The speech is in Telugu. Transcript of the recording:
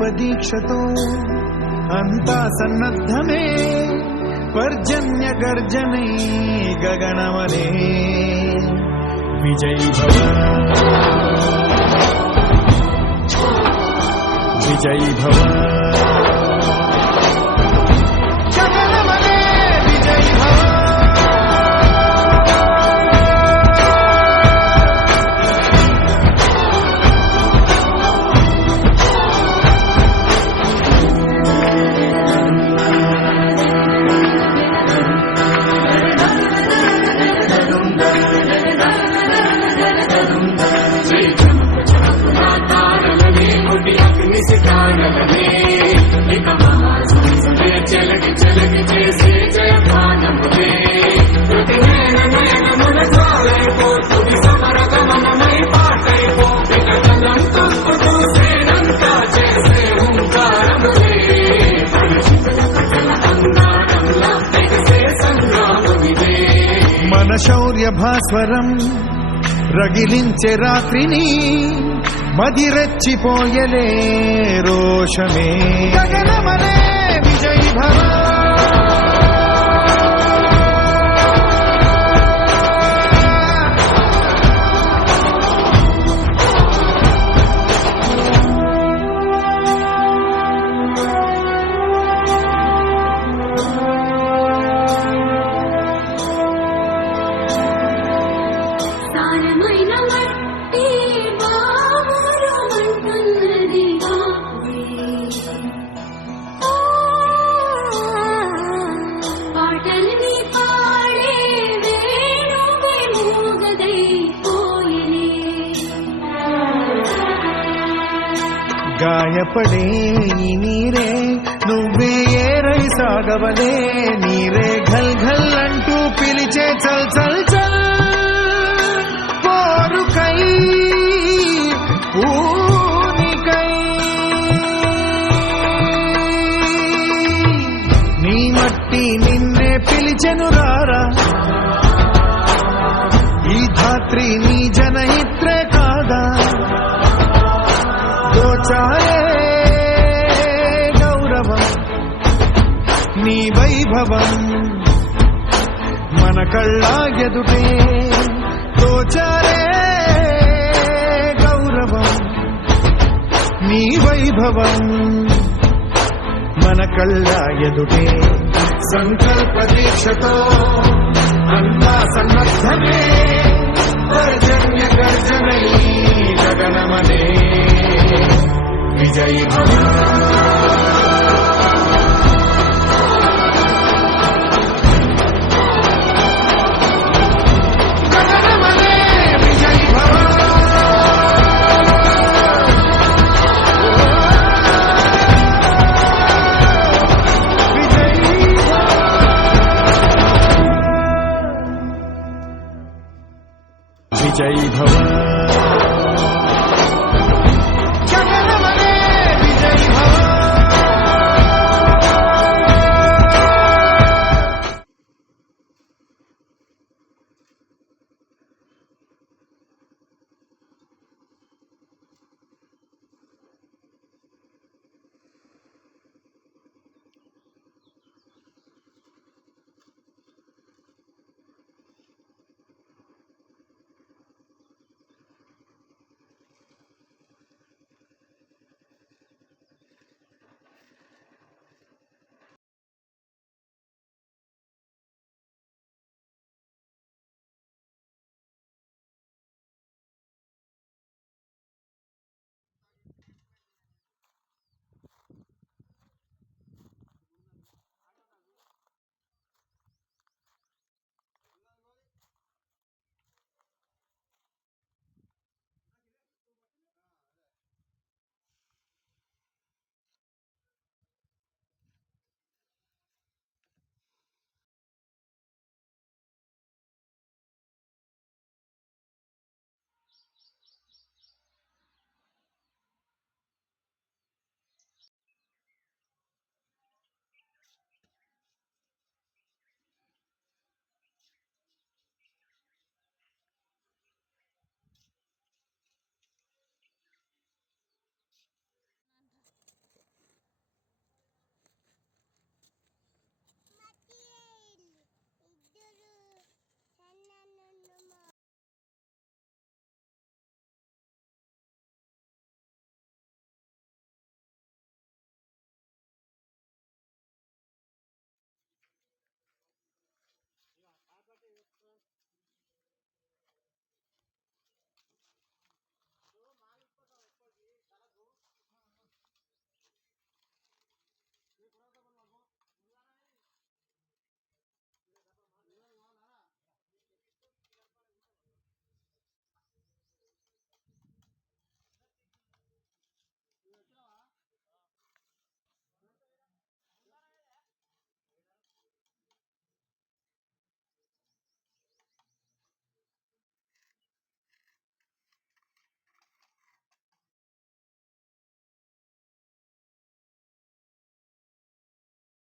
సంకల్పదీక్షతో అంతా సన్నద్ధమే పర్జన్య గర్జనై గగనమనే విజయీ భవ విజయీ భవ గగనమనే విజయీ భవ మన శౌర్య భాస్వరం రగిలించే రాత్రిని మదిరెచ్చిపోయలే రోషమే గగనమనే విజయీ భవ గాయపడే నీరే నువ్వే ఏరై సాగవలే నీరే ఘల్ ఘల్ అంటూ పిలిచే చల్ చల్ చల్ పోరుకై ఊనికై నీ మట్టి నిన్నే పిలిచెను రారా ఈ ధాత్రి నీ జనహిత్రే కాదా దోచారే గౌరవం నీ వైభవం మన కళ్ళ ఎదుటే దోచారే గౌరవం నీ వైభవం మన కళ్ళ ఎదుటే సంకల్పదీక్షతో అంతా సన్నద్ధమే పర్జన్య గర్జనై గగనమనే విజయీ భవ గగనమనే విజయీ భవ విజయీ భవ